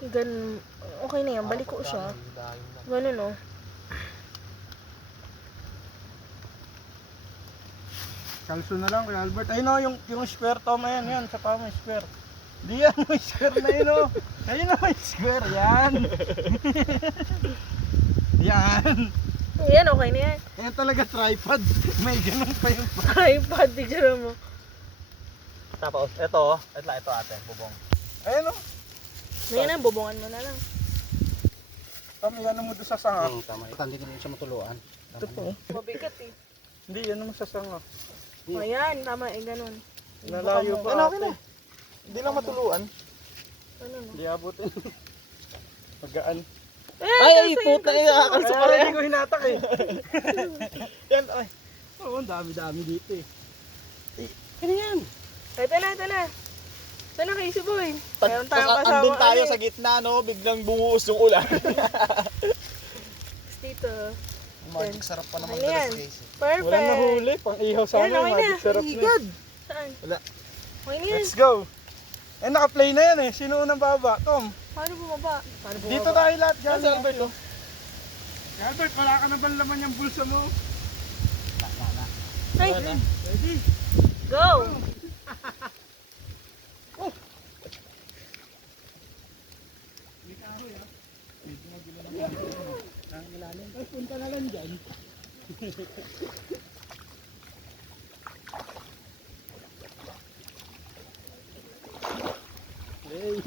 Ganun. Okay na yan. Balik ko siya. Ganun oh. Kalso na lang, Kuya Albert. Ayun o, yung, yung square Tom, ayan, yan, sa pa mo, square. Di yan, may square na yun o. Ayun o, may square, yan. yan. Ayan, okay na yan. Yan talaga tripod. May ganun pa yung iPad, picture mo. Tapos, ito, ito, ito ate, bubong. Ayun o. Ngayon na, bubungan mo na lang. Tom, yan mo doon sa sanga. Hmm, tama. Ito, hindi ko siya matuluan. Ito po. Mabigat eh. Hindi, yan mo sa sanga. Ayan, tama eh, ganun. Nalayo pa Ano, okay na. Hindi lang matuluan. Ganun oh. Hindi abutin. Magaan. Eh, Ay, ay, puta, ay, akalso Kaya ka rin. hindi ko hinatak eh. yan, ay. Oo, ang dami-dami dito eh. Ano yan? Ito na, ito na. Ito na, Casey Boy. Meron tayong kasama andun tayo sa gitna, no? Biglang bumuhos yung ulan. Dito. Magic sarap pa naman yan? dalas, Casey. Perfect. Walang nahuli, pang ihaw sa amin. okay. Magic sarap na. Igad. Saan? Wala. Okay na. Let's go. Eh, naka-play na yan eh. Sino unang baba? Tom. Paano bumaba? Paano bumaba? Dito tayo lahat. Yan Yan, si Albert, oh. Albert, wala ka na ba laman yung bulsa mo? Wala na. Ready? go! Ay, punta na lang dyan. Hey,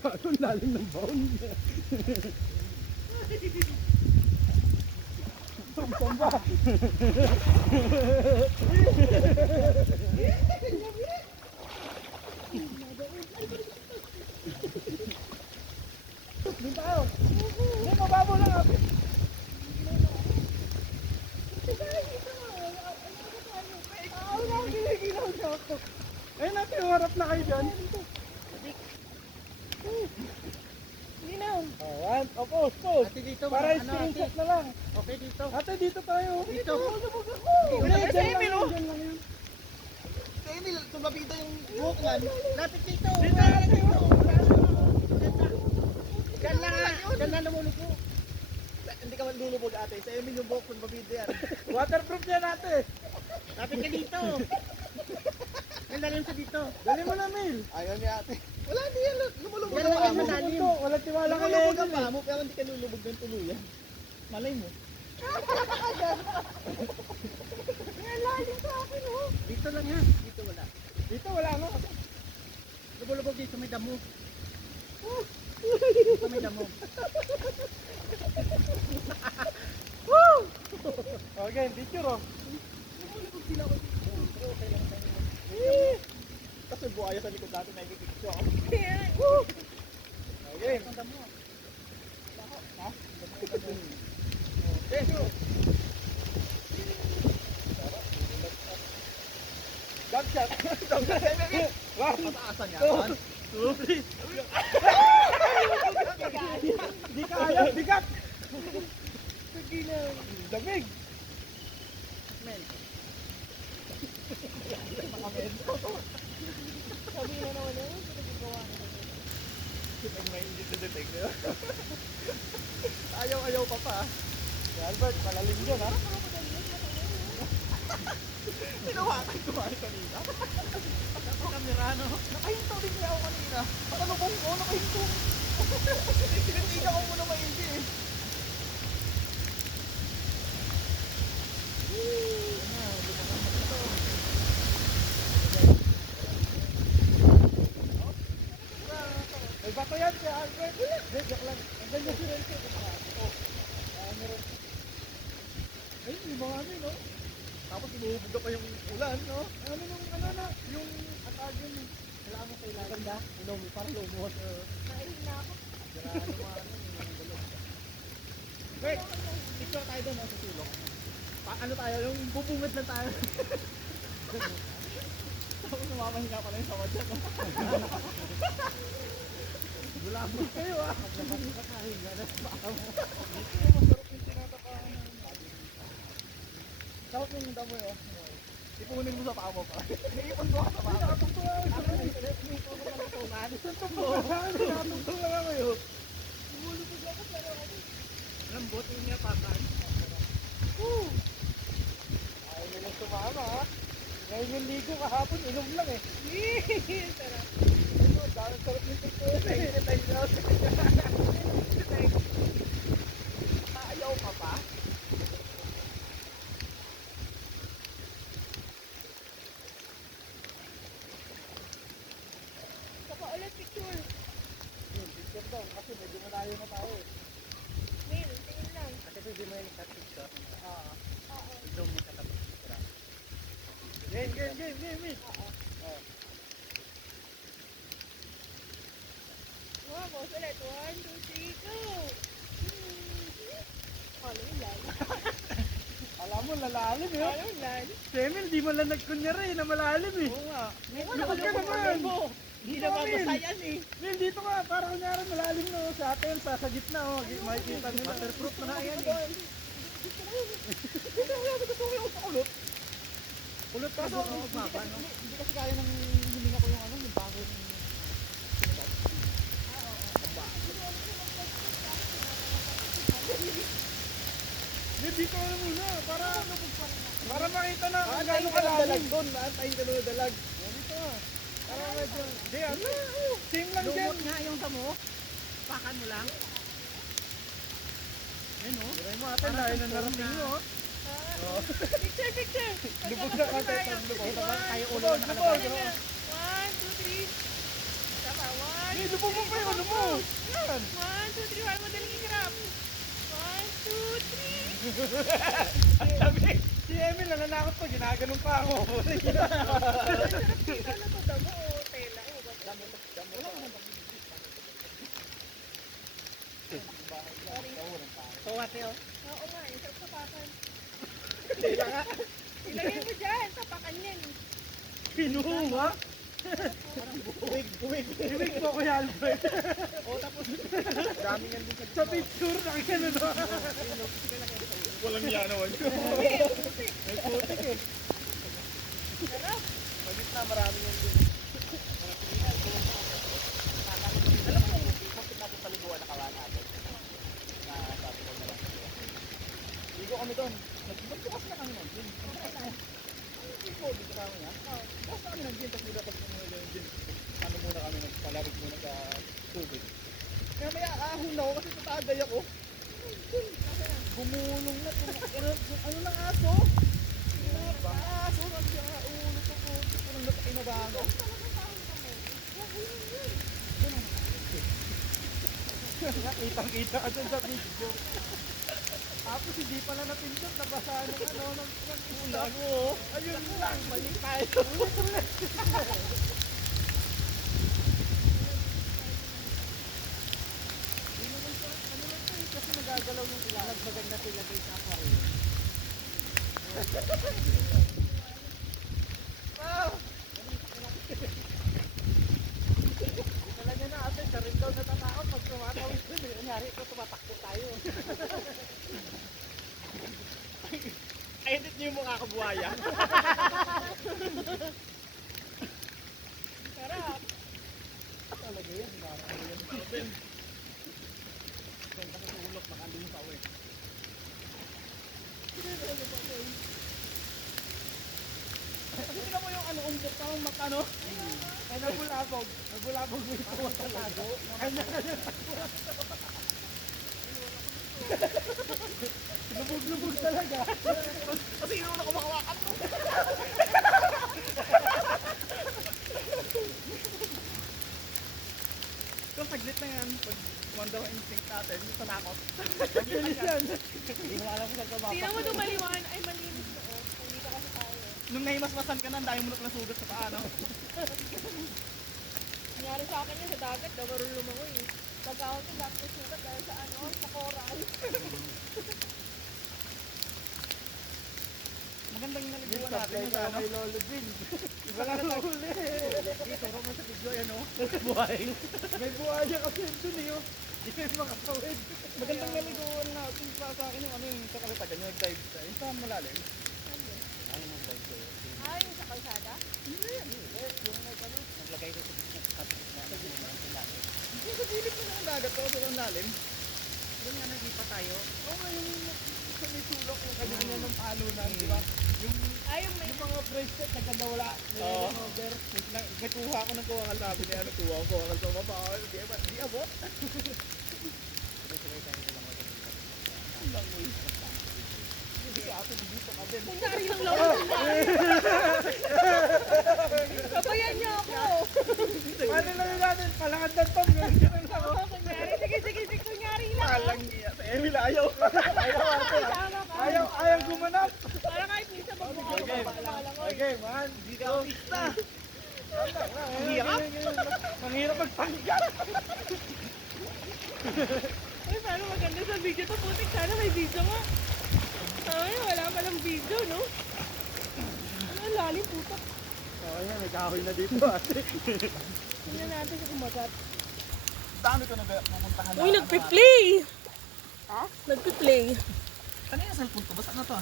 parang lalim ng baon. Tumpang ba? Di tayo. Hindi, mababaw lang ako. Ayun natin, harap na kayo dyan. Linaw. Ayan, oh, pose, pose. Ate, dito, Para ano, screenshot na lang. Okay, dito. Ate, dito tayo. Dito. Hindi, Wala ka sa Emil, oh. Kaya hindi, tumabita yung buhok yan. Lapit dito. Dito dito. Diyan lang nga. Diyan lang lumulupo. Hindi ka lulubog ate. Sa Emil yung buhok kung mabida yan. Waterproof yan ate. Lapit ka dito. Yan lalim sa dito. Dali mo na, Mil. Ayaw ni ate. Wala, hindi yan. Lumulubog Yan ang paa mo. ang to. Walang tiwala ka Lumulubog na ang paa mo, pero hindi ka lulubog ng tuluyan. Malay mo. Dito lang yan. Dito wala. Dito wala no. Lumulubog dito may damo. Dito may damo. Okay, picture oh. Kasi buhaya sa likod natin na ibibigyo ako. Okay. Jump shot. Jump shot. One, Pataasan niya. One, two, three. Di kaya, bigat. Damig. Sabi na naman yun. Pinagagawa na naman. Ayaw-ayaw pa pa. Si Albert, malalim dyan ha. Tinawakan ko ay kanina. Ako kamera no. Nakahinto din niya ako kanina. Ano bang ko? Nakahinto. Tinitigan ko muna maigi eh. May bato yan joke lang. Ang ganda si. Oh. Ah, meron. Ay, yung mga ano, no? Tapos inuhubog na pa yung ulan, no? Ano nung, ano na, yung atag yun. eh. Wala mo sa ilalim. Ganda. Ano, parang lumot. Nailig na ako. Wait, picture tayo doon sa sulok. Pa, ano tayo, yung bubungad lang tayo. Tapos namamahinga pala yung sama dyan. Mo kayo ah. Tapos yung damo yun. Ipunin mo sa paa mo pa. Iipon ko sa paa mo. Nakatungtong lang ako. Nakatungtong lang ako. Buti yung napatan. Ayaw nilang sumama ha. Ngayon yung ligo kahapon, inom lang eh. Sarap. Ano, dahil sarap nito ito eh. Ayaw ka pa? Saka ulit picture. Yun, picture daw, kasi medyo malayo na tayo eh. Mail, tingin lang. Kasi pwede mo yung picture. Oo. Oo. Zoom mo sa tapos picture. Oh. Mga boss, ulit. One, two, three, go! Ano yung lalim? Alam mo, lalalim eh. Ano yung lalim? Semil, di mo lang nagkunyari na malalim eh. Oo nga. Likod ka naman. Hindi na Min. babasa yan eh. Mil, dito ka, para kunyari malalim no, sa atin, sa, sa gitna oh, makikita nila. Waterproof na yan eh. Gusto ko yung gusto ko yung ulot. Ulot kaso, Ulot ako, hindi baba, kasi, no? hindi, hindi kasi kaya ng hininga ko yung ano, yung bago ng dito ka muna, para, para makita na kung Antayin gaano ka kalalim. doon, antayin ka ng dalag. Oh, Dito ka. Para medyo, di ano, same lang dyan. Lumot nga yung tamo. Pakan mo lang. Yan o. Diray mo atin, dahil na narating mo. oh. Picture, picture! Lubog na paglubog. Ito ba kayo ulo Lubog, na lubog. oh. One, two, three. Tama, one. Mil, lubog mo yung ano mo. Yan. One, two, three. One, madaling ikirap. One, two, three. Sabi, si Emil nananakot pa, ginaganon pa ako. Ano to, damo o tela? Damo. Wala naman. So what else? Oo nga, eh, sarap nga. Ilagay mo dyan, tapakan yan. Pinuha. Uwig, uwig. Ibig mo kuya Albert. O tapos, dami nga din Sa picture, nakikita na. Walang yan naman. May putik eh. Sarap. Magit na marami yan din. Alam mo, bakit natin paliguan na kawan natin? Na sabi ko na lang. Ligo kami doon. Nagbukas na kami ng gym. Ligo, dito kami ha. Na kami ng tapos nilabas na muna yung gym. Ano muna kami, nagpalarig muna sa tubig. Kaya may aahon na ako kasi tatagay ako. Gumulong na. Ano, ano ng aso? Aso, sabi niya, ulo ko po. Parang napakinabahan ako. Nakitang-kita ka dyan sa video. Tapos hindi pala napindot, nabasa ng ano, ng, ng ulam. Ano? Ayun lang, Balik tayo. ulit ulit. Ano lang to eh, kasi nagagalaw yung ilalag. Maganda ilagay sa aquarium. Wow! Hindi talaga na ate, sa rin daw natatakot pag tumatawid dun eh. Kunyari, ito tumatakbo tayo. Edit niyo yung mukha ko buhaya. Sarap. Talaga yan, parang ano yan. Baka andun yung pawe. Kasi tingnan mo yung ano, umbok pa yung mata, no? Ay, nabulabog. Nabulabog mo yung tuwa. Ay, Lubog-lubog talaga. Kasi yun ako makawakan mo. Kung saglit na yan, pag kumanda ang instinct natin, sa nakot. Bilis yan. Hindi mo alam kung saan ka Tingnan mo dumaliwan. Ay, malinis na. Oh. Hindi ka kasi tayo. Nung nahimasmasan ka na, ang dami mo na sugat sa paa, no? Nangyari sa akin yun sa dagat. Daw marunong ako eh. Pagka ako sa dagat sugat dahil sa ano, sa coral. Magandang naliguan natin ka sa ano. kay Lolo Bin. Iba lang huli. Dito, turo mo sa video, yan, no? Buhay. May buhaya kasi dun eh. oh. Di kayo makatawid. Magandang naliguan natin para sa akin yung ano yung sa kalitagan, yung nag-dive sa yung sa malalim. Ay, nag-dive ko. Ah, yung sa kalsada? Hindi, yung nag ano, naglagay ko sa sa ng ilalim. Yung sa gilid mo ng dagat, tapos ang lalim. Nag-ipa tayo. Oo nga, yung sa may sulok yung ng palunan, di ba? Yung, Ay, yung may... yung mga bracelet. Yung order. Wait lang, Nagkuha ako ng ano ko, kuha ko, baba, di ba, di abot. Hindi ka ato dito ka din. Kunyari lang lang. Kabayan niyo ako. Paano lang natin? Ganun lang. Oo, kunyari. Sige, sige, sige. Kunyari lang. Palang niya. Sa Emil ayaw. Ayaw ate. Ayaw, ayaw gumanap. Para kahit minsan magmukha ko. Okay, man. Hindi ka artista. Ang hirap. Mahirap magpanggat. Uy, paano maganda sa video to? Putik, sana may video nga. Ay, wala palang video, no? Ano, ang lalim putok. Oh, yan, may kahoy na dito ate. Tingnan natin kung kumagat. Dami ko na ba pupuntahan Uy, nagpi-play! Ha? Nagpi-play. Ano yung cellphone ko? Basta ano to?